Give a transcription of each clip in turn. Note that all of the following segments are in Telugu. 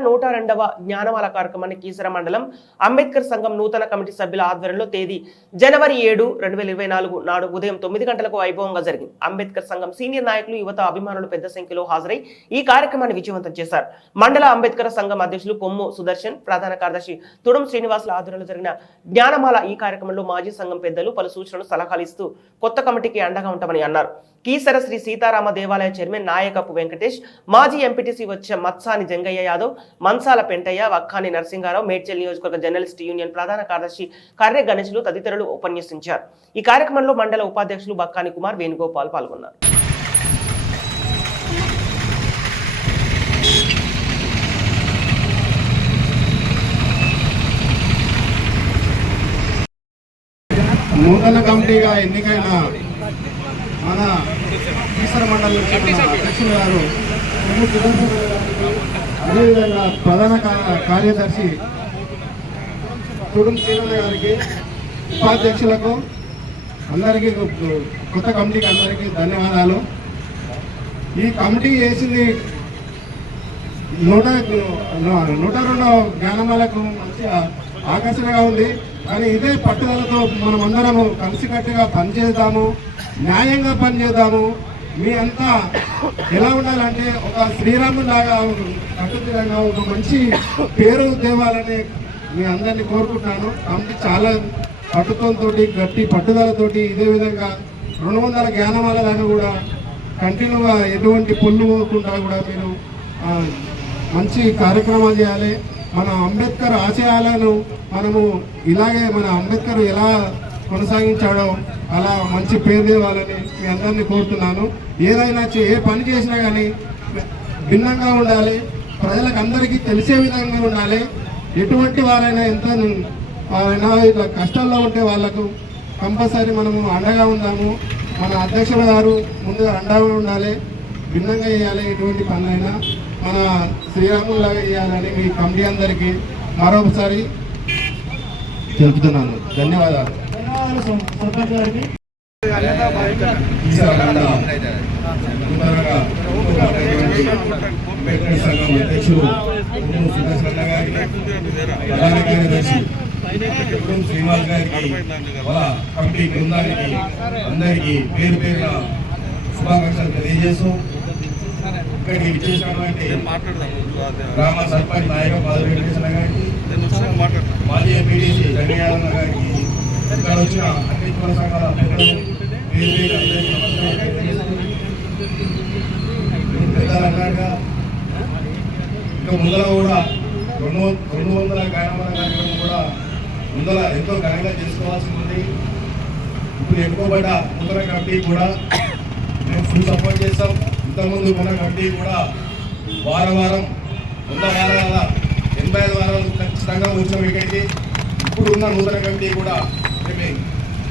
102వ జ్ఞానమాల కార్యక్రమాన్ని కీసర మండలం అంబేద్కర్ సంఘం నూతన కమిటీ సభ్యుల ఆధ్వర్యంలో తేదీ జనవరి 7, 2024 నాడు ఉదయం 9 గంటలకు వైభవంగా జరిగింది. అంబేద్కర్ సంఘం సీనియర్ నాయకులు, యువత, అభిమానులు పెద్ద సంఖ్యలో హాజరై ఈ కార్యక్రమాన్ని విజయవంతం చేశారు. మండల అంబేద్కర్ సంఘం అధ్యక్షులు కొమ్ము సుదర్శన్, ప్రధాన కార్యదర్శి తుడం శ్రీనివాసుల ఆధ్వర్యంలో జరిగిన జ్ఞానమాల ఈ కార్యక్రమంలో మాజీ సంఘం పెద్దలు పలు సూచనలు, సలహాలు ఇస్తూ కొత్త కమిటీకి అండగా ఉంటామని అన్నారు. కీసర శ్రీ సీతారామ దేవాలయ చైర్మన్ నాయకపు వెంకటేష్, మాజీ ఎంపీటీసీ వచ్చే మత్సాని జంగయ్య యాదవ్, మన్సాల పెంటయ్య, వక్కాని నరసింహారావు, మేడ్చల్ నియోజకవర్గ జర్నలిస్ట్ యూనియన్ ప్రధాన కార్యదర్శి కర్రె గణేశులు తదితరులు ఉపన్యసించారు. ఈ కార్యక్రమంలో మండల ఉపాధ్యక్షులు బక్కాని కుమార్, వేణుగోపాల్ పాల్గొన్నారు. నూతన కమిటీగా ఎన్నికైన మన కీసర మండలి అధ్యక్షులు గారు, అదేవిధంగా ప్రధాన కార్యదర్శి తుడుం శ్రీనివాస గారికి, ఉపాధ్యక్షులకు అందరికీ, కొత్త కమిటీకి అందరికీ ధన్యవాదాలు. ఈ కమిటీ వేసింది 102వ జ్ఞానమాలకు మంచి ఆకర్షణగా ఉంది. కానీ ఇదే పట్టుదలతో మనం అందరము కలిసికట్టుగా పనిచేద్దాము, న్యాయంగా పనిచేద్దాము. మీ అంతా ఎలా ఉండాలంటే ఒక శ్రీరాములాగా కట్టుదిరంగా ఒక మంచి పేరు తేవాలని మీ అందరినీ కోరుకుంటున్నాను. కమిటీ చాలా పట్టుదలతోటి, గట్టి పట్టుదలతోటి ఇదే విధంగా 200 జ్ఞానమాల దాకా కూడా కంటిన్యూగా ఎటువంటి పొల్లు పోకుండా కూడా మీరు మంచి కార్యక్రమాలు చేయాలి. మన అంబేద్కర్ ఆశయాలను మనము ఇలాగే మన అంబేద్కర్ ఎలా కొనసాగించాడో అలా మంచి పేరు తేవాలని మీ అందరినీ కోరుతున్నాను. ఏదైనా ఏ పని చేసినా కానీ భిన్నంగా ఉండాలి, ప్రజలకు అందరికీ తెలిసే విధంగా ఉండాలి. ఎటువంటి వారైనా ఎంత వారైనా ఇట్లా కష్టాల్లో ఉంటే వాళ్ళకు కంపల్సరీ మనము అండగా ఉందాము. మన అధ్యక్షుల గారు ముందుగా అండగా ఉండాలి, భిన్నంగా చేయాలి. ఎటువంటి పనులైనా మన శ్రీరాములాగా చేయాలని మీ కమిటీ అందరికీ మరొకసారి తెలుపుతున్నాను. ధన్యవాదాలు. అధ్యక్షులు ప్రధాన కార్యదర్శి శ్రీనివాస్ గారికి, వాళ్ళ కమిటీ బృందానికి అందరికీ పేరు పేరున శుభాకాంక్షలు తెలియజేస్తూ, ఇక్కడికి విచ్చేసినటువంటి గ్రామ సర్పంచ్ నాయక పాద వెంకటేశ్వర గారికి, మాజీ ఎంపీటీసీ జంగయ్యాదన్న గారికి, ఇక్కడ వచ్చిన అన్ని కుల సంఘాల పెద్దలు పెద్దలన్నాక ఇంకా ముందర కూడా 200 జ్ఞానమాల కార్యక్రమం కూడా ముందర ఎంతో ఘనంగా చేసుకోవాల్సి ఉంది. ఇప్పుడు ఎన్నుకోబడ్డ నూతన కమిటీ కూడా మేము ఫుల్ సపోర్ట్ చేస్తాం. ఇంతకుముందు ఉన్న కమిటీ కూడా వారం 100 వారాల 85 వారాలు ఖచ్చితంగా వచ్చిన ఇక్కడికి. ఇప్పుడు ఉన్న నూతన కమిటీ కూడా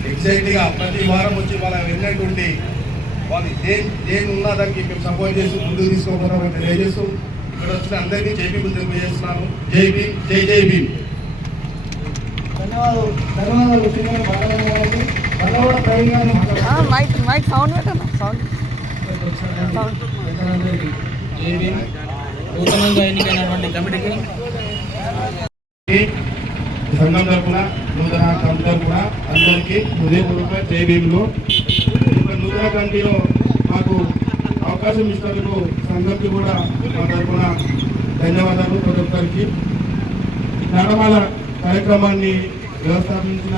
ఎగ్జాక్ట్గా ప్రతి వారం వచ్చి వాళ్ళ విన్నట్టుండి వాళ్ళు దేని ఉన్న దానికి మేము సపోర్ట్ చేసి ముందుకు తీసుకోకపోతామని తెలియజేస్తూ ఇక్కడ వచ్చిన అందరికీ జై భీమ్ తెలియజేస్తున్నాను. జై భీమ్, జై జై భీమ్. నూతనంగా ఎన్నికైనటువంటి కమిటీకి సంఘం తరఫున, నూతన కమిటీ తరఫున అందరికీ హృదయపూర్వక జై భీములు. నూతన కమిటీలో మాకు అవకాశం ఇచ్చినందుకు సంఘంకి కూడా మా తరఫున ధన్యవాదాలు. ప్రతి ఒక్కరికి జ్ఞానమాల కార్యక్రమాన్ని వ్యవస్థాపించిన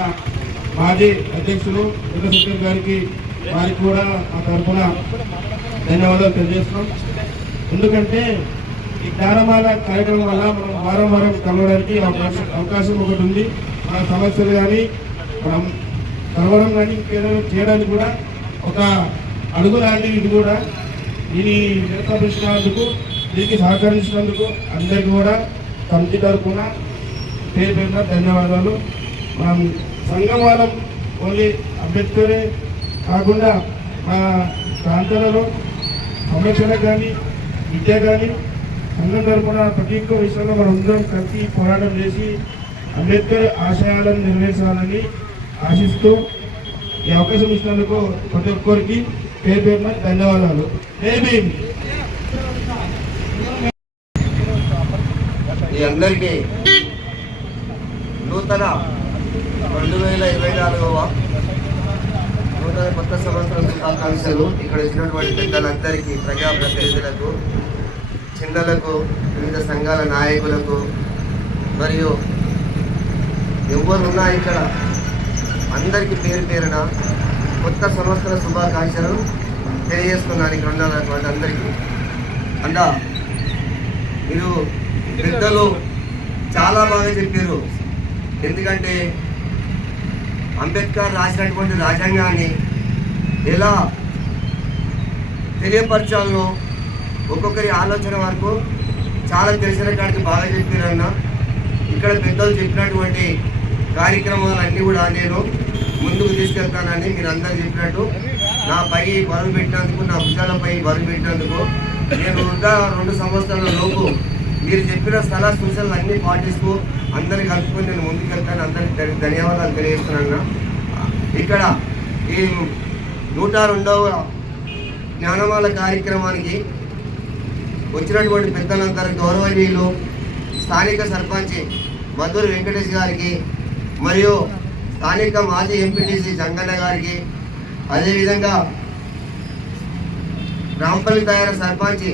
మాజీ అధ్యక్షులు వెంకటేశ్వర గారికి, వారికి కూడా మా తరఫున ధన్యవాదాలు తెలియజేస్తున్నాం. ఎందుకంటే ఈ జ్ఞానమాల కార్యక్రమం వల్ల మనం వారం కలవడానికి అవకాశం ఒకటి ఉంది. మన సమస్యలు కానీ మనం కలవడం కానీ ఇంకేదైనా చేయడానికి కూడా ఒక అడుగు లాంటిది. ఇది కూడా దీన్ని వ్యవస్థాపించినందుకు, దీనికి సహకరించినందుకు అందరికీ కూడా కమిటీ తరఫున పేరు పేరున ధన్యవాదాలు. మనం సంఘం వాళ్ళం ఓన్లీ అంబేద్కరే కాకుండా మా ప్రాంతాలలో సంరక్షణ కానీ, విద్య కానీ సంఘం తరఫున ప్రతి ఒక్క విషయంలో మనం అందరం కలిసి పోరాటం చేసి అంబేద్కర్ ఆశయాలను నెరవేర్చాలని ఆశిస్తూ ఈ అవకాశం ఇచ్చినందుకు ప్రతి ఒక్కరికి పేరు పేరున ధన్యవాదాలు. జై భీమ్. మీ అందరికీ నూతన 2024వ నూతన కొత్త సంవత్సరం శుభాకాంక్షలు. ఇక్కడ వచ్చినటువంటి పెద్దలందరికీ, ప్రజాప్రతినిధులకు, చిన్నలకు, వివిధ సంఘాల నాయకులకు మరియు ఎవరున్నా ఇక్కడ అందరికీ పేరు పేరున కొత్త సంవత్సర శుభాకాంక్షలు తెలియజేస్తున్నాను. ఇక్కడ ఉన్నటువంటి అందరికీ మీరు పెద్దలు చాలా బాగా చెప్పారు. ఎందుకంటే అంబేద్కర్ రాసినటువంటి రాజ్యాంగాన్ని ఎలా తెలియపరచాలనో ఒక్కొక్కరి ఆలోచన వరకు చాలా తెలిసిన కాడికి బాగా చెప్పారన్న. ఇక్కడ పెద్దలు చెప్పినటువంటి కార్యక్రమాలన్నీ కూడా నేను ముందుకు తీసుకెళ్తానని మీరు అందరూ చెప్పినట్టు నా పై బరువు పెట్టినందుకు, నా భుజాలపై బరువు పెట్టినందుకు నేను 2 సంవత్సరాల లోపు మీరు చెప్పిన సలహా సూచనలు అన్నీ పాటిస్తూ అందరికీ కలుపుకొని నేను ముందుకెళ్తాను. అందరికీ ధన్యవాదాలు తెలియజేస్తున్నాను. ఇక్కడ ఈ 102వ జ్ఞానమాల కార్యక్రమానికి వచ్చినటువంటి పెద్దలందరూ గౌరవనీయులు స్థానిక సర్పంచ్ మధుర్ వెంకటేష్ గారికి మరియు స్థానిక మాజీ ఎంపీటీసీ జంగన్న గారికి, అదేవిధంగా రాంపల్లి తయారు సర్పంచ్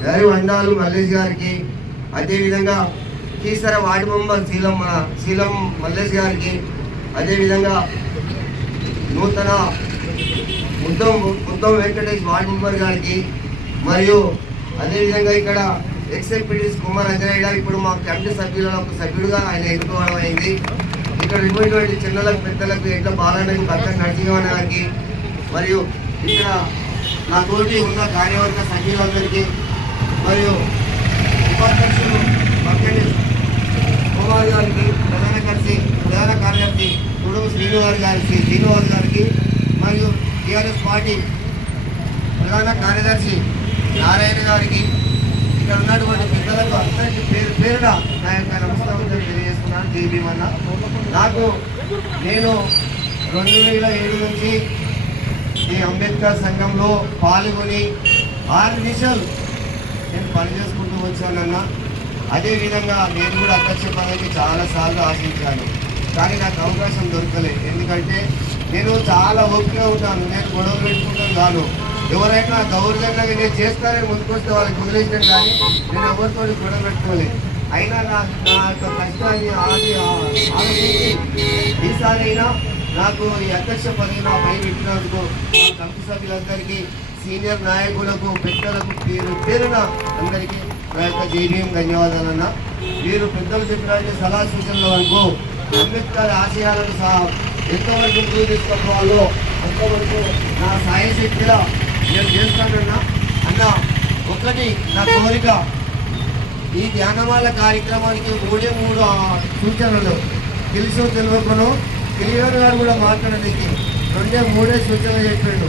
గారి వండాలు మల్లేష్ గారికి, అదేవిధంగా కీసర వార్డు మెంబర్ శీలం మల్లేష్ గారికి, అదేవిధంగా నూతన ముద్దం వెంకటేష్ వార్డు మెంబర్ గారికి, మరియు అదేవిధంగా ఇక్కడ ఎక్స్ఎంపీటీసీ కుమార్ అంజనేయ గారు ఇప్పుడు మా కమిటీ సభ్యులలో ఒక సభ్యుడుగా ఆయన ఎన్నుకోవడం అయింది. ఇక్కడ ఉన్నటువంటి చిన్నలకు పెద్దలకు ఎట్లా బాలన్నకి భర్త నరసింహన్న గారికి, మరియు ఇక్కడ నా తోటి ఉన్న కార్యవర్గ సభ్యులందరికీ, మరియు ఉపాధ్యక్షులు వెంకటేష్ కుమార్ గారికి, ప్రధాన కార్యదర్శి కుడుము శ్రీనివాస్ గారికి, మరియు టీఆర్ఎస్ పార్టీ ప్రధాన కార్యదర్శి నారాయణ గారికి, ఇక్కడ ఉన్నటువంటి పెద్దలకు అందరికీ పేరు పేరున నా యొక్క నమస్కారం తెలియజేస్తున్నాను. జైభీమన్న. నేను 2007 నుంచి ఈ అంబేద్కర్ సంఘంలో పాల్గొని 6 నిమిషాలు నేను పనిచేసుకుంటూ వచ్చానన్నా. అదేవిధంగా నేను కూడా అధ్యక్ష పదవికి చాలాసార్లు ఆశించాను, కానీ నాకు అవకాశం దొరకలేదు. ఎందుకంటే నేను చాలా ఓపికగా ఉంటాను. నేను గొడవలు పెట్టుకుంటాను కాదు. ఎవరైనా దౌర్జన్యంగా నేను చేస్తానని ముందుకొస్తే వాళ్ళకి వదిలేసాను, కానీ నేను ఎవరితో గొడవ పెట్టుకోలేదు. అయినా నా యొక్క కష్టాన్ని ఆలోచించి ఈసారైనా నాకు ఈ అధ్యక్ష పదవి నా పై పెట్టినందుకు మా కమిటీ సభ్యులందరికీ, సీనియర్ నాయకులకు, పెద్దలకు పేరున అందరికీ నా యొక్క జైభీం ధన్యవాదాలన్నా. మీరు పెద్దలు చెప్పినట్టు సలహా సూచనల వరకు అంబేద్కర్ ఆశయాలను ఎంతవరకు ముందుకు తీసుకోవాలో అంతవరకు నా సాయశక్తిగా నేను చేస్తానన్నా. ఒకటి నా కోరిక, ఈ ధ్యానమాల కార్యక్రమానికి 3 సూచనలు తెలుసో తెలియకనో తెలియని గారు కూడా మాట్లాడడానికి 2-3 సూచనలు చెప్పాడు.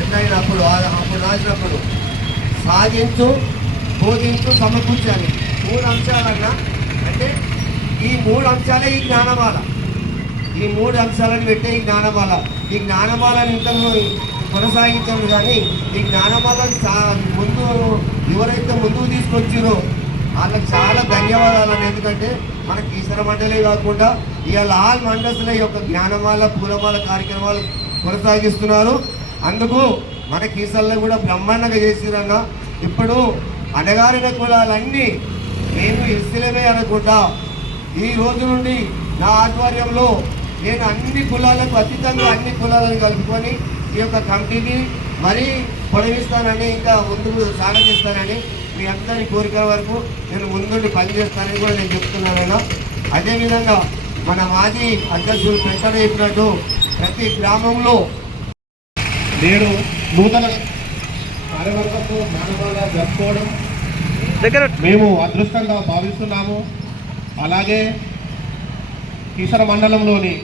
ఎట్లయినా అప్పుడు రాసినప్పుడు సాధించు, బోధించు, సమకూర్చాలి 3 అంశాలన్నా. అంటే ఈ 3 అంశాలే ఈ జ్ఞానమాల. ఈ 3 అంశాలను పెట్టే ఈ జ్ఞానమాల. ఈ జ్ఞానమాలను ఇంత కొనసాగించాము, కానీ ఈ జ్ఞానమాలను ముందు ఎవరైతే ముందుకు తీసుకొచ్చారో వాళ్ళకి చాలా ధన్యవాదాలు. ఎందుకంటే మన కీసర మండలే కాకుండా ఇవాళ ఆల్ మండల్స్లో ఈ యొక్క జ్ఞానమాల, పూలమాల కార్యక్రమాలు కొనసాగిస్తున్నారు. అందుకు మన కీసర్లో కూడా బ్రహ్మాండంగా చేసిరన్నా. ఇప్పుడు అణగారిన కులాలన్నీ మేము ఎస్సీలమే అనకుండా ఈ రోజు నుండి నా ఆధ్వర్యంలో నేను అన్ని కులాలకు అతీతంగా అన్ని కులాలను కలుపుకొని ఈ యొక్క కమిటీని మరీ పొడవిస్తానని, ఇంకా ముందుకు సాగతిస్తానని, మీ అందరి కోరికల వరకు నేను ముందుండి పనిచేస్తానని కూడా నేను చెప్తున్నానన్నా. అదేవిధంగా మన మాజీ అధ్యక్షులు వెంకట చెప్పినట్టు ప్రతి గ్రామంలో నేడు నూతన కార్యవర్గంతో జ్ఞానమాల జరుపుకోవడం మేము అదృష్టంగా భావిస్తున్నాము. అలాగే కీసర మండలంలోని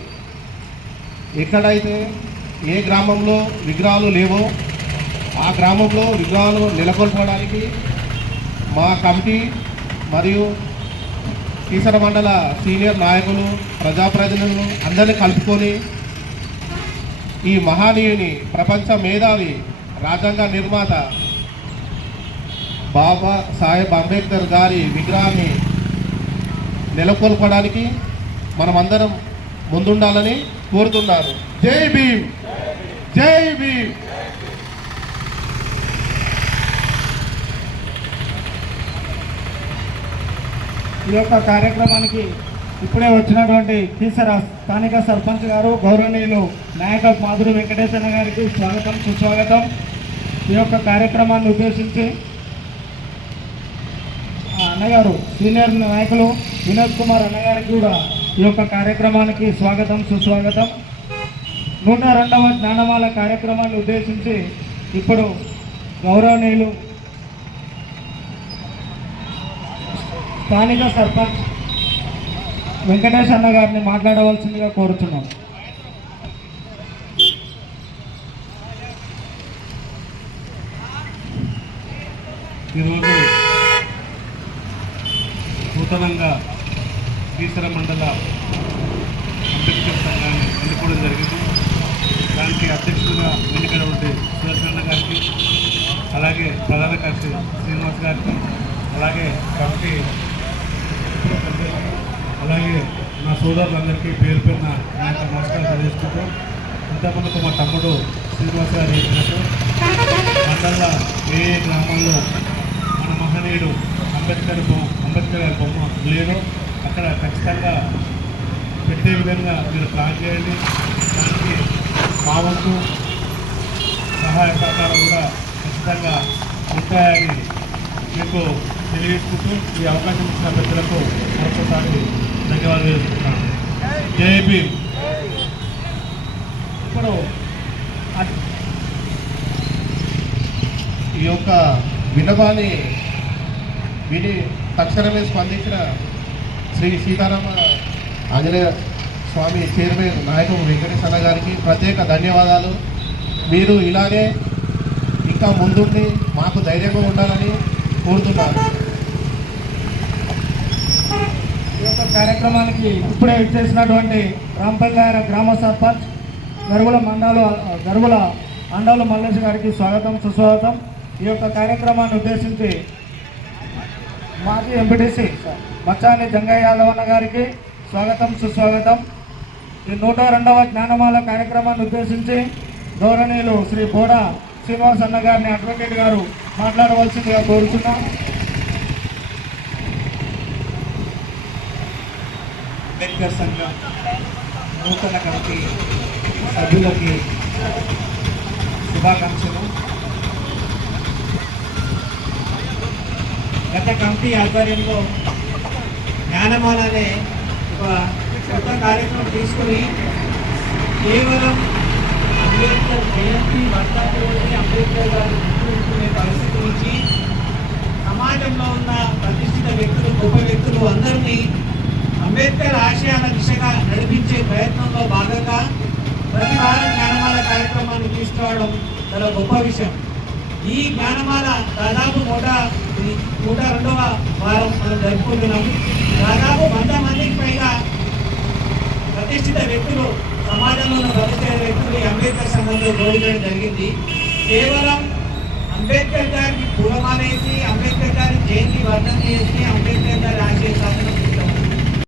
ఎక్కడైతే ఏ గ్రామంలో విగ్రహాలు లేవో ఆ గ్రామంలో విగ్రహాలు నెలకొల్పడానికి మా కమిటీ మరియు కీసర మండల సీనియర్ నాయకులు, ప్రజాప్రతినిధులు అందరినీ కలుపుకొని ఈ మహానీయుని, ప్రపంచ మేధావి, రాజ్యాంగ నిర్మాత బాబా సాహెబ్ అంబేద్కర్ గారి విగ్రహాన్ని నెలకొల్పడానికి మనమందరం ముందుండాలని కోరుతున్నారు. జై భీమ్, జై భీమ్. ఈ యొక్క కార్యక్రమానికి ఇప్పుడే వచ్చినటువంటి కీసర స్థానిక సర్పంచ్ గారు గౌరవనీయులు నాయక మాధురి వెంకటేశ్వర గారికి స్వాగతం సుస్వాగతం. ఈ యొక్క కార్యక్రమాన్ని ఉద్దేశించి అన్నగారు సీనియర్ నాయకులు వినోద్ కుమార్ అన్నగారికి కూడా ఈ యొక్క కార్యక్రమానికి స్వాగతం సుస్వాగతం. 102వ జ్ఞానమాల కార్యక్రమాన్ని ఉద్దేశించి ఇప్పుడు గౌరవనీయులు స్థానిక సర్పంచ్ వెంకటేష్ అన్న గారిని మాట్లాడవలసిందిగా కోరుతున్నాం. ఈరోజు నూతనంగా కీసర మండల అంబేద్కర్ సంఘాన్ని ఎన్నుకోవడం జరిగింది. దానికి అధ్యక్షులుగా ఎన్నికైనటువంటి సుదర్శన్ గారికి, అలాగే ప్రధాన కార్యదర్శి శ్రీనివాస్ గారికి, అలాగే కమిటీ, అలాగే నా సోదరులందరికీ పేరు పేరున నా యొక్క నమస్కారం తెలియజేసుకుంటూ, ఇంతకుముందుకు మా తమ్ముడు శ్రీనివాస్ గారు చెప్పినట్టు మండల ఏ గ్రామంలో మన మహనీయుడు అంబేద్కర్ గారి బొమ్మ లేదో అక్కడ ఖచ్చితంగా పెట్టే విధంగా మీరు ప్లాన్ చేయండి. దానికి మా వంతు సహాయ సహకారం కూడా ఖచ్చితంగా ఉంటాయని మీకు తెలియజేసుకుంటూ ఈ అవకాశం ఇచ్చిన పెద్దలకు మరొకసారి ధన్యవాదాలు తెలుసుకుంటున్నాను. జై భీమ్. ఇప్పుడు ఈ యొక్క విన్నపాన్ని విని తక్షణమే స్పందించిన శ్రీ సీతారామ ఆంజనేయ స్వామి చైర్మన్ నాయకుడు వెంకటేశ్వర గారికి ప్రత్యేక ధన్యవాదాలు. మీరు ఇలానే ఇంకా ముందుండి మాకు ధైర్యంగా ఉండాలని కోరుతున్నారు. ఈ యొక్క కార్యక్రమానికి ఇప్పుడే ఇచ్చేసినటువంటి రాంపల్లి గ్రామ సర్పంచ్ గరుగుల అండాలు మల్లేష్ గారికి స్వాగతం సుస్వాగతం. ఈ యొక్క కార్యక్రమాన్ని ఉద్దేశించి మాజీ ఎంపీటీసీ మచ్చాని జంగయ్య యాదవ్ అన్న గారికి స్వాగతం సుస్వాగతం. ఈ 102వ జ్ఞానమాల కార్యక్రమాన్ని ఉద్దేశించి గౌరవనీయులు శ్రీ బోడా శ్రీనివాస్ అన్న గారిని అడ్వకేట్ గారు మాట్లాడవలసిందిగా కోరుతున్నాం. అంబేద్కర్ సంఘం నూతన కమిటీ సభ్యులకి శుభాకాంక్షలు. గత కమిటీ ఆధ్వర్యంలో జ్ఞానమాల అనే ఒక కొత్త కార్యక్రమం తీసుకుని కేవలం అంబేద్కర్ జయంతి వర్ధంతి అంబేద్కర్ గారు గుర్తుంచుకునే పరిస్థితి నుంచి సమాజంలో ఉన్న ప్రతిష్ఠిత వ్యక్తులు, గొప్ప వ్యక్తులు అందరినీ అంబేద్కర్ ఆశయాల దిశగా నడిపించే ప్రయత్నంలో భాగంగా ప్రతి వారం జ్ఞానమాల కార్యక్రమాన్ని తీసుకురావడం చాలా గొప్ప విషయం. ఈ జ్ఞానమాల దాదాపు 102వ వారం మనం జరుపుకుంటున్నాము. దాదాపు 100 మందికి పైగా ప్రతిష్ఠిత వ్యక్తులు, సమాజంలో ఉన్న ప్రతిష్ఠిత వ్యక్తులు ఈ అంబేద్కర్ సంఘంలో జోడించడం జరిగింది. కేవలం అంబేద్కర్ గారికి పూలమాలేసి, అంబేద్కర్ గారి జయంతి వర్ధంతి చేసి, అంబేద్కర్ గారి ఆశయ సాధన